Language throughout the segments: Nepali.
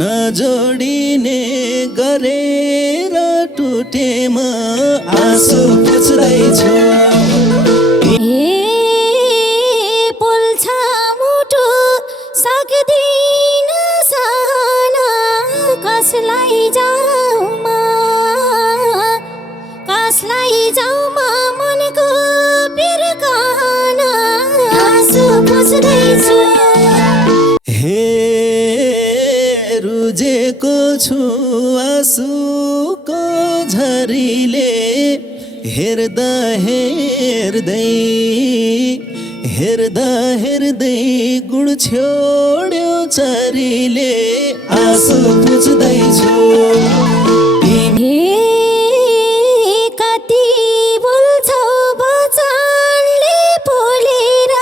नजोडिने गरेर टुटेमा आँसु पुछ्दैछु। पोल्छ मुटु सक्दिन सहन कसलाई जाउमा मनको बिर्कन आँसु पुछ्दैछु। रुजेको छु आँसुको झरीले हेर्दा हेर्दै गुण छोड्यो चरीले आँसु पुछ्दैछु। कति बोल्छौ वचनले बोलेर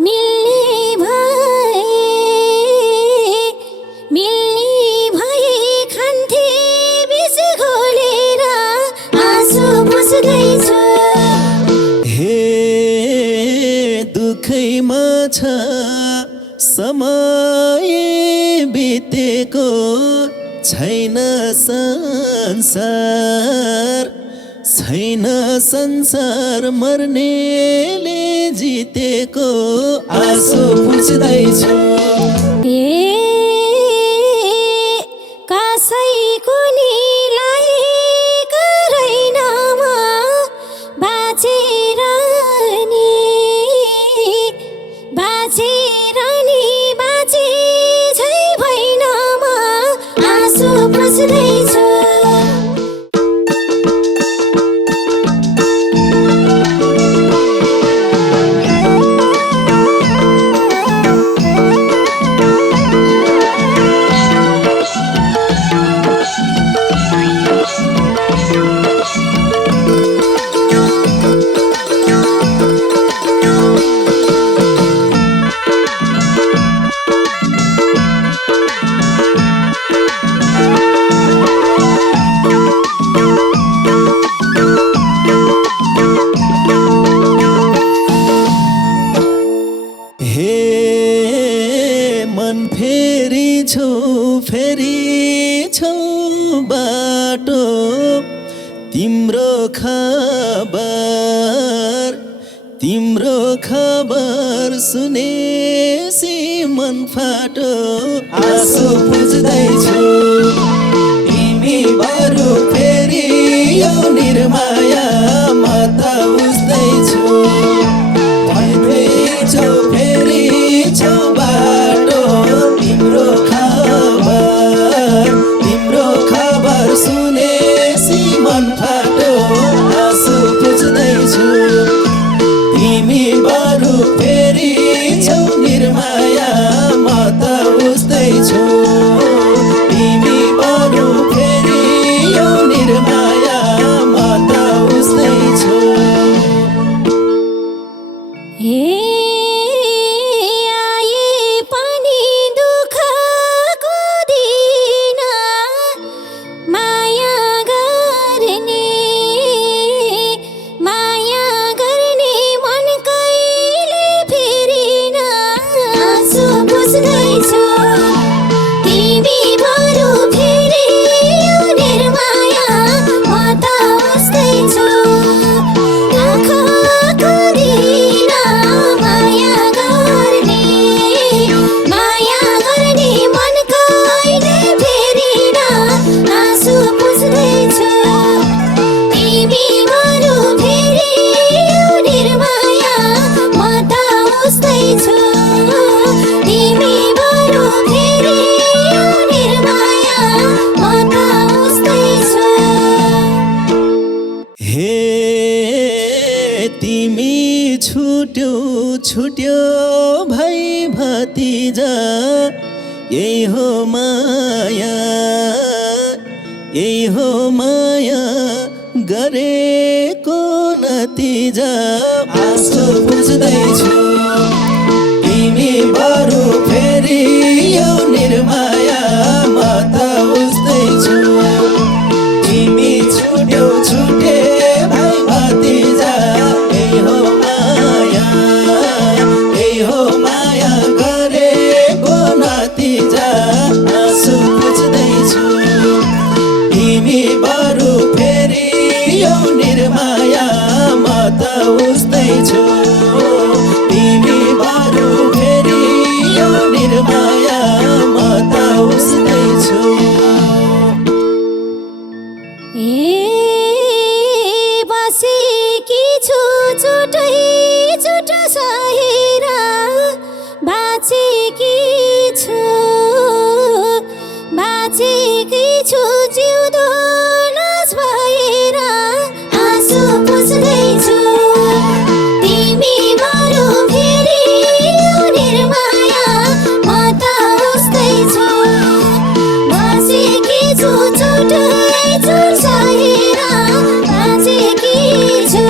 मिल्ने भए खान्थे बिस घोलेर आँसु पुछ्दैछु। दुखैमा छ समय बितेको छैन संसार मर्नेले जितेको आँसु पुछ्दैछु। कसैको निलाई करैनमा बाँचेर नि बाँचे झै भैनमा आँसु पुछ्दैछु। फेरि छौ बाटो तिम्रो खबर सुनेसी मन फाटो आँसु पुछ्दैछु। तिमी बरु फेरि यो निर्माया म त बुझ्दैछु। फेरि छौ बाटो तिम्रो खबर सुनेसी मन फाटो आँसु पुछ्दैछु। तिमी बरु फेरि छौ निर्माया म त बुझ्दैछु। तिमी बरु फेरि यो निर्माया म त बुझ्दैछु। छुट्यो भाइ भतिजा यही हो माया गरेको नतिजा आँसु पुछ्दैछु। तिमी बरु फेरि यो निर्माया म त बुझ्दैछु। तिमी छुटे भाइ भतिजा यही हो माया एउटै चोट सहेर बाँचेकी छु जिउँदो लाज भएर आँसु पुछ्दैछु तिमी बरु फेरि निर्माया म त उस्तै छु बाँचेकी छु चोटै चोट सहेर बाँचेकी छु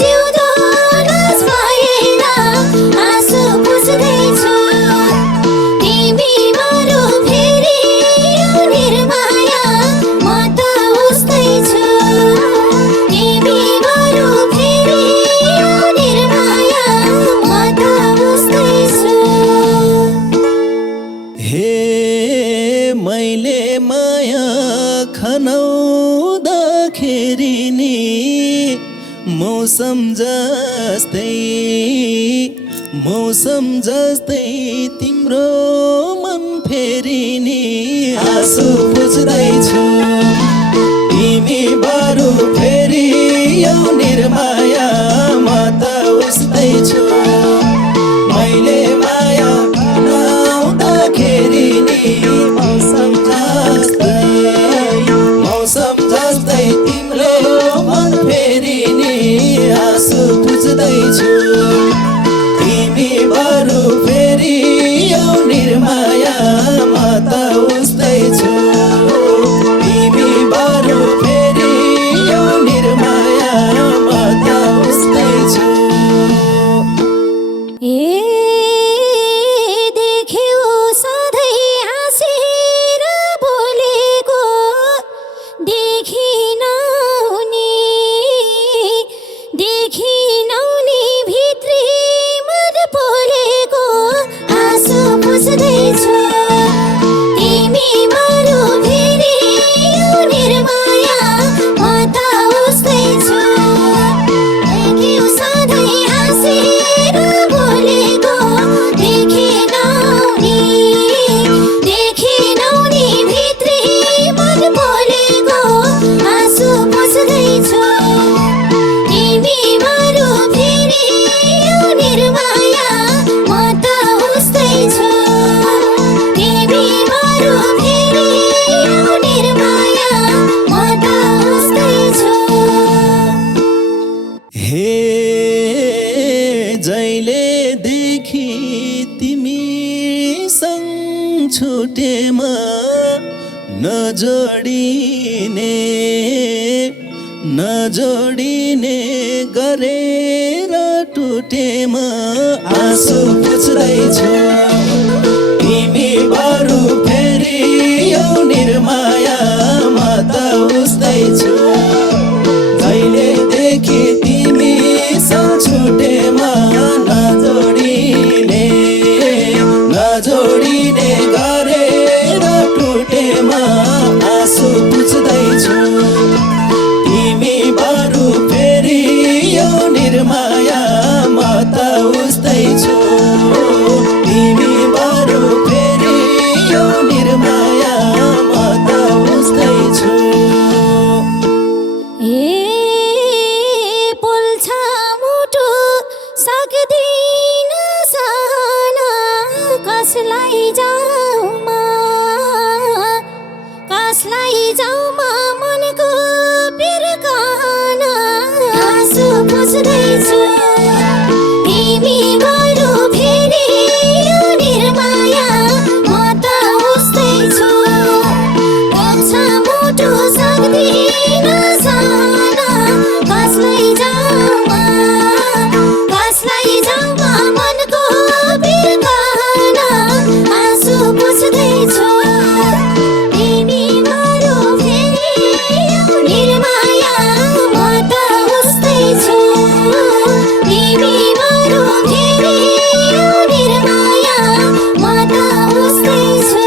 जिउँदो लाज भएर आँसु पुछ्दैछु तिमी बरु फेरि निर्माया म त उस्तै छु तिमी बरु फेरि निर्माया म त उस्तै छु हे मैले माया खनाउँदाखेरि नि मौसम जस्तै तिम्रो मन फेरि नि आँसु पुछ्दैछु तिमी बरु फेरि यो निर्माया म त उस्तै छु मैले माया बनाउँदाखेरि नि मौसम जस्तै तिम्रो मन फेरि नि आँसु पुछ्दैछु तिमी बरु फेरि यो निर्माया म त उस्तै छु तिमी बरु फेरि यो निर्माया म त उस्तै छु देख्यौ सधैँ हाँसेर बोलेको देखिनौ नि भित्री मन पोलेको आँसु पुछ्दैछु तिमी बरु फेरि यो निर्माया म त उस्तै छु देख्यौ सधैँ हाँसेर बोलेको देखिनौ नि भित्री मन पोलेको आँसु पुछ्दैछु तिमी बरु फेरि यो निर्माया म त उस्तै छु तिमी बरु फेरि यो निर्माया म त उस्तै छु हे जहिलेदेखि तिमीसँग छुटेमा नजोडिने गरेर टुटेमा आँसु पुछ्दैछु तिमी बरु फेरि यो निर्माया म त उस्तै छु जहिलेदेखि तिमीसँग छुटेमा नजोडिने गरेर टुटेमा आँसु पुछ्दैछु तिमी बरु फेरि यो निर्माया म त उस्तै छु तिमी बरु फेरि यो निर्माया म त उस्तै छु पोल्छ मुटु सक्दिन सहन कसलाई जाउमा मनको बिर्कन आँसु पुछ्दैछु तिमी बरु फेरि यो निर्माया म त उस्तै छु पोल्छ मुटु सक्दिन सहन कसलाई जाउमा मनको बिर्कन आँसु पुछ्दैछु तिमी बरु फेरि यो निर्माया म त उस्तै छु तिमी बरु फेरि यो निर्माया म त उस्तै छु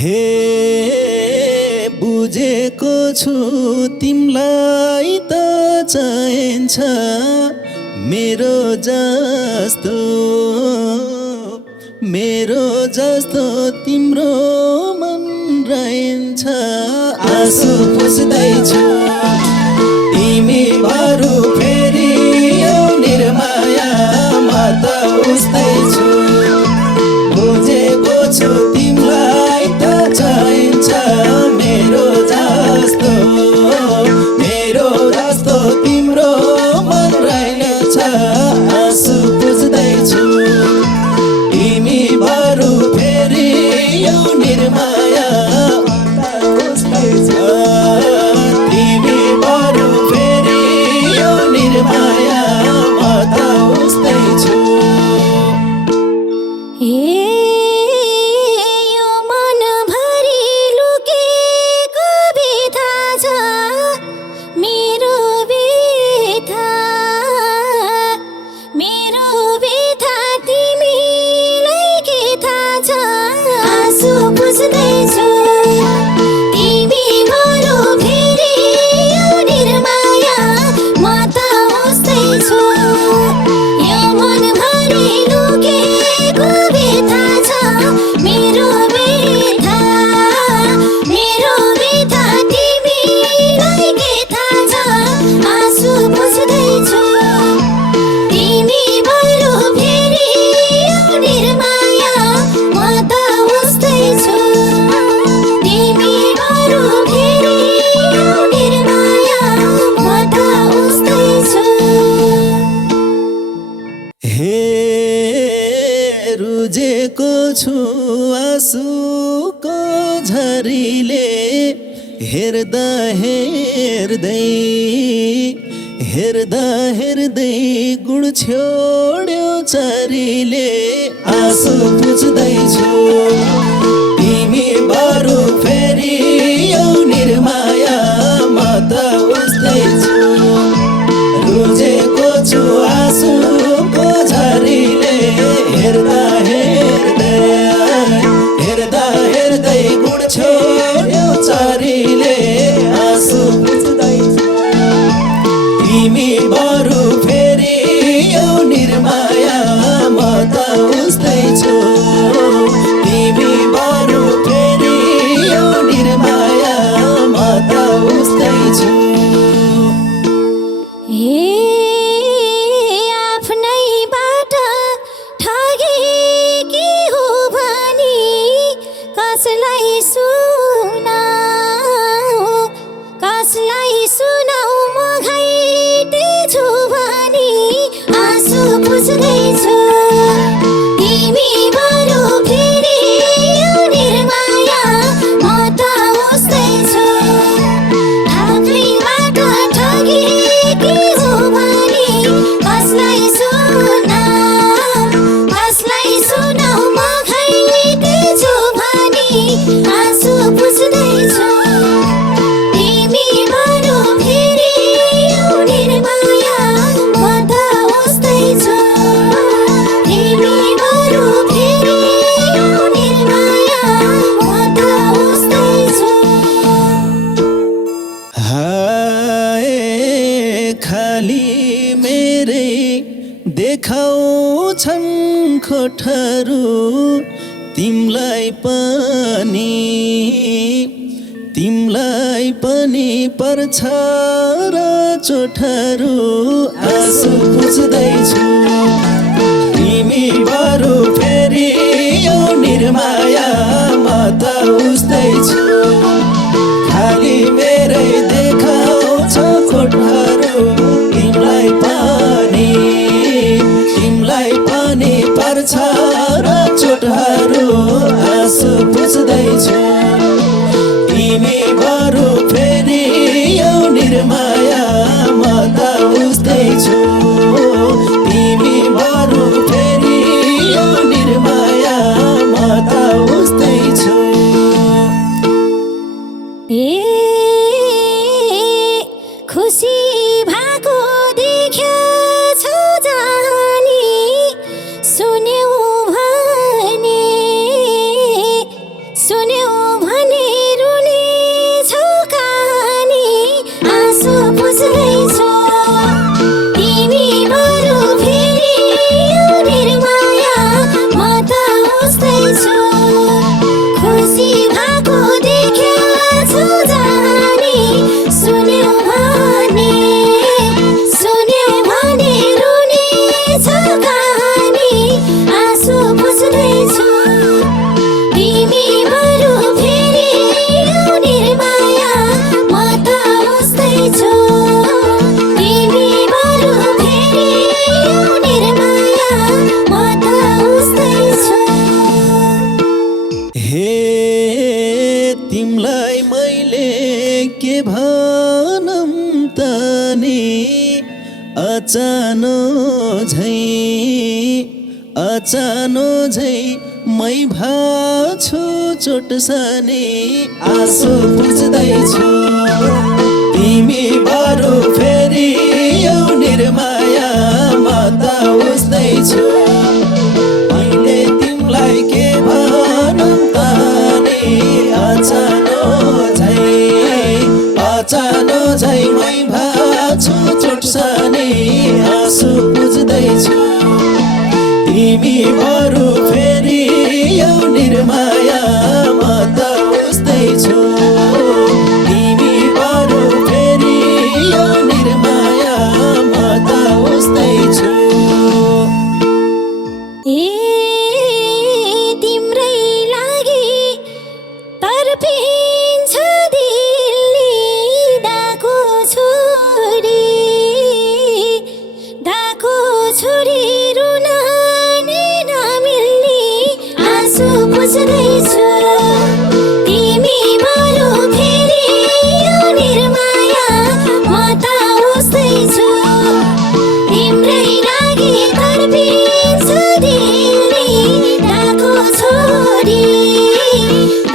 हे बुझेको छु तिमलाई त चाहिन्छ मेरो जस्तो तिम्रो मन रहन्छ आँसु पुछ्दैछु तिमी बरु फेरि यो निर्माया म त उस्तै छु बुझेको छु तिमीलाई त चाहिन्छ मेरो जस्तो तिम्रो मन रहेनछ आँसु बुझ्दैछु तिमी बरु फेरि यो निर्माया तिमी बरु फेरि यो निर्माया म त उस्तै छु यो मनभरि लुकेको व्यथा छ मेरो व्यथा तिमीलाई के थाहा छ आँसु बुझ्दैछु तिमी बरु फेरि यो निर्माया म त उस्तै छु यो मनभरि लुकेको व्यथा छ मेरो व्यथा तिमीलाई के थाहा छ आँसु बुझ्दैछु तिमी बरु फेरि यो निर्माया म त उस्तै छु तिमी बरु फेरि यो निर्माया म त उस्तै छु हे रुजेको छु आँसुको झरीले हेर्दा हेर्दै गुण छोड्यो चरीले आँसु बुझ्दैछु तिमी बरु फेरि यो निर्माया म त उस्तै छु रुजेको छु आँसुको झरीले हेर्दा हेर्दै गुण छोड्यो चरीले आँसु बुझ्दैछु तिमी बरु फेरि यो निर्माया म त उस्तै छु तिमी बरु फेरि यो निर्माया म त उस्तै छु आफ्नैबाट ठगेकी हो भनी कसलाई सुनाऊ म घाइते छु भनी आँसु बुझ्दैछु तिमी बरु फेरि यो निर्माया म त उस्तै छु आफ्नैबाट ठगेकी हो भनी कसलाई सुनाऊ म घाइते छु भनी आँसु बुझ्दैछु तिमी बरु फेरि यो निर्माया म त उस्तै छु तिमी बरु फेरि यो निर्माया म त उस्तै छु हाय खाली मेरै देखाउँछन् खोटहरू तिमलाई पनि पर्छ र चोटहरू आँसु बुझ्दैछु तिमी बरु फेरि यो निर्माया म त उस्तै छु खाली मेरै देखाउँछ खोटहरू तिमलाई पनि पर्छ र चोटहरू आँसु बुझ्दैछु तिमी बरु फेरि यो निर्माया म त उस्तै छु तिमी बरु फेरि यो निर्माया म त उस्तै छु खुसी भएको देख्यो छौ जानी सुन्यौ भने रुने छौ तिमलाई मैले के भनम त नि अचानो झै मै भाछु चोट सानी आँसु बुझ्दैछु तिमी बरु फेरि यो निर्माया म त उस्दैछु मैले तिमीलाई के भनौँ त नि अचानो झै मै भाछु चोट सानी आँसु बुझ्दैछु तिमी बरु फेरि यो निर्माया म त उस्दैछु तिमी बरु फेरि यो निर्माया म त उस्दैछु तिम्रै लागि तर्पिन्छ दिल्ली दाको छोरी रुन नि नमिल्ने आँसु बुझ्दैछु तिमी बरु फेरि यो निर्माया म त उस्दैछु तिम्रै लागि तर्पिन्छ दिल्ली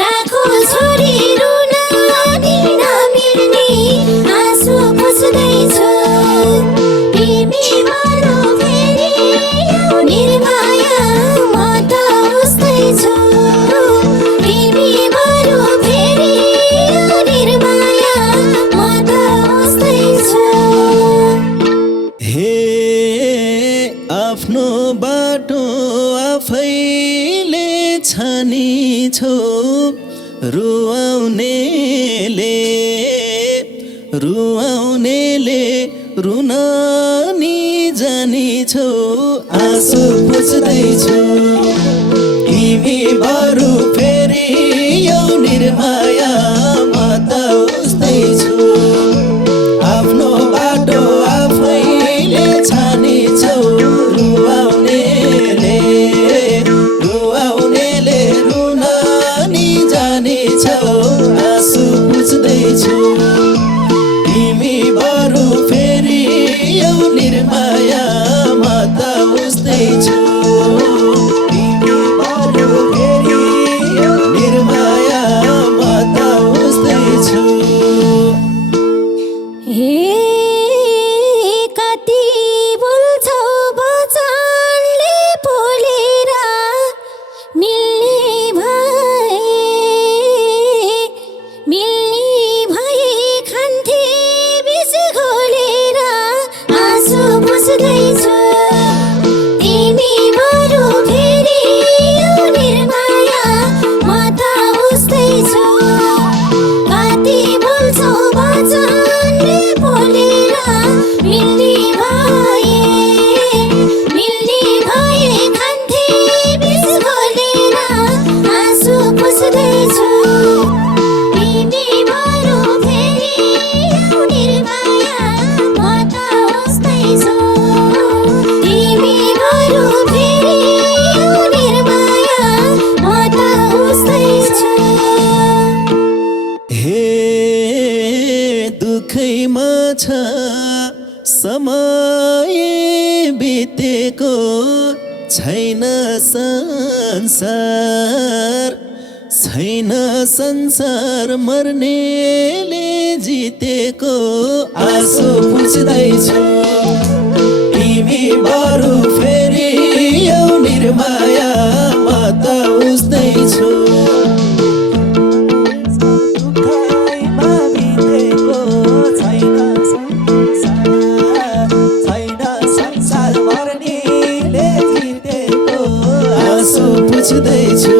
दाको छोरी रुन नि नमिल्ने आँसु बुझ्दैछु तिमी बरु फेरि यो निर्माया म त उस्दैछु तिमी बरु फेरि यो निर्माया म त उस्दैछु हे आफ्नो बाटो आफैले छानिछौ रुवाउनेले रुन नि जानिछौ आँसु बुझ्दैछु तिमी बरु फेरि यो निर्माया म त उस्दैछु आफ्नो बाटो आफैले छानिछौ रुवाउनेले रुन नि जानिछौ आँसु बुझ्दैछु तिमी बरु फेरि यो निर्माया म त उस्दैछु तिमी बरु फेरि यो निर्माया म त उस्दैछु कति बोल्छौ वचनले बोलेर मिल्ने भए खान्थे बिच घोलेर आँसु बुझ्दैछु तिमी बरु फेरि यो निर्माया म त उस्दैछु कति बोल्छौ वचनले बोलेर मिल्ने भए खान्थे बिच घोलेर आँसु बुझ्दैछु तिमी बरु फेरि यो निर्माया म त उस्दैछु तिमी बरु फेरि यो निर्माया म त उस्दैछु हे दुखैमा छ समय बितेको छैन संसार मर्नेले जितेको आँसु बुझ्दैछु तिमी बरु फेरि यो निर्माया म त उस्दैछु बुझ्दैछु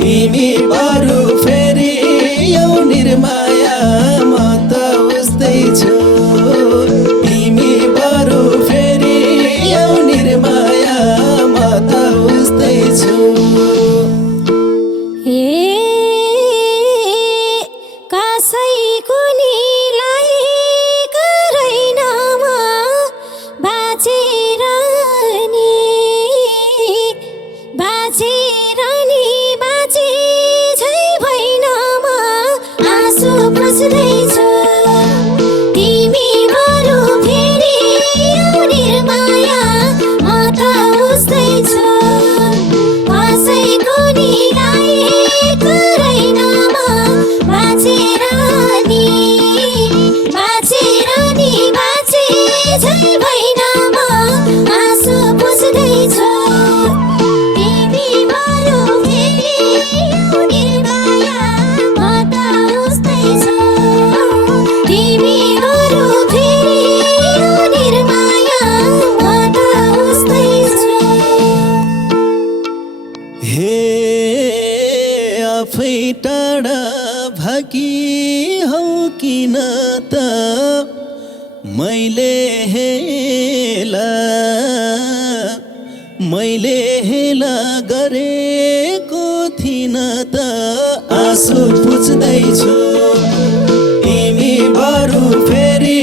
तिमी बरु फेरि यो निर्माया म त उस्दैछु तिमी बरु फेरि यो निर्माया म त उस्दैछु कसैको निलाई करैनमा बाँचेर नि बाँचे झै भएन आफै टाढा भाकी हौ किन त मैले हेला गरेको थिइन त आँसु पुछ्दैछु तिमी बरु फेरि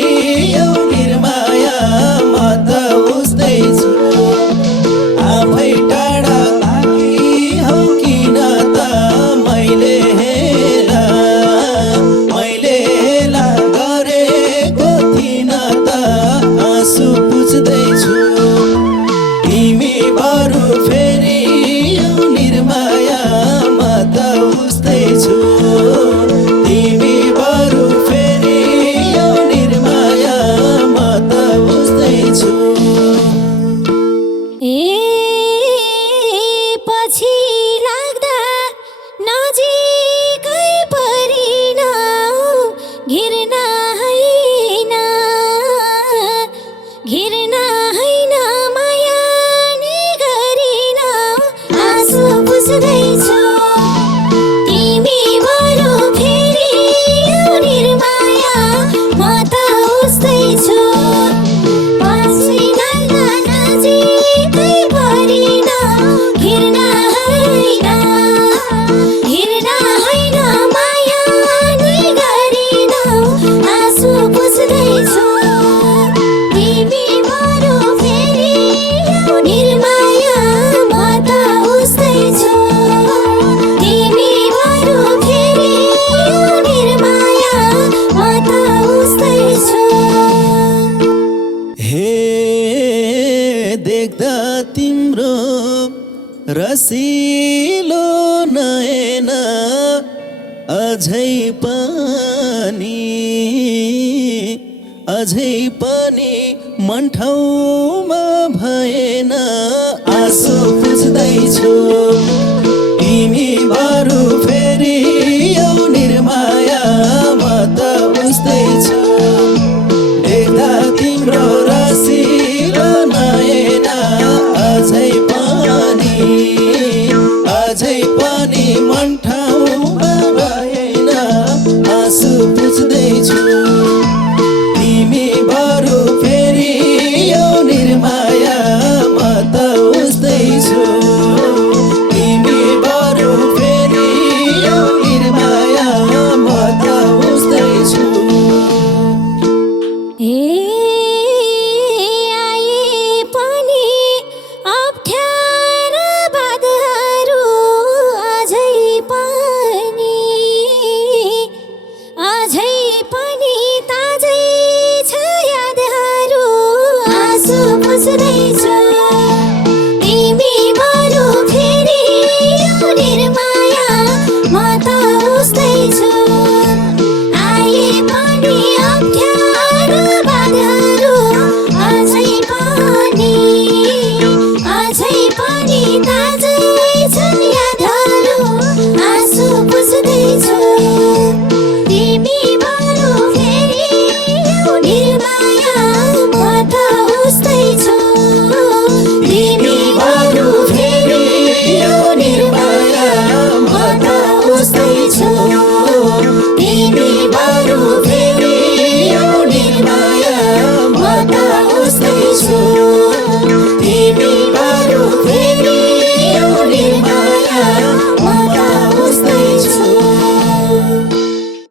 यौ निर्माया म त उस्दैछु आफै टाढा भाकी हौ किन त मैले हेला गरेको थिइन त आँसु पुछ्दैछु तिमी बरु फेरि यौ निर्माया म त उस्दैछु तिमी बरु फेरि यौ निर्माया म त उस्दैछु पछि लाग्दा नजिकै परिन घिर्न होइन माया नि गरिन आँसु पुछ्दैछु तिमी बरु फेरि यौ निर्माया म त उस्दैछु पछि लाग्दा नजिकै परिन घिर्न होइन माया नि गरिन आँसु पुछ्दैछु तिमी बरु फेरि यौ निर्माया म त उस्दैछु तिमी बरु फेरि यौ निर्माया म त उस्दैछु हे देख्दा तिम्रो रसिलो नयन अझै पनि मन ठाउँमा भएन आँसु पुछ्दैछु तिमी बरु फेरि यौ निर्माया म त उस्दैछु देख्दा तिम्रो रसिलो नयन अझै पनि मन ठाउँमा भएन आँसु पुछ्दैछु तिमी बरु फेरि यौ निर्माया म त उस्दैछु तिमी बरु फेरि यौ निर्माया म त उस्दैछु आए पनि अप्ठ्यारा बाधाहरू अझै पनि ताजै छ यादहरू आँसु पुछ्दैछु तिमी बरु फेरि यौ निर्माया म त उस्दैछु आए पनि अप्ठ्यारा बाधाहरू अझै पनि ताजै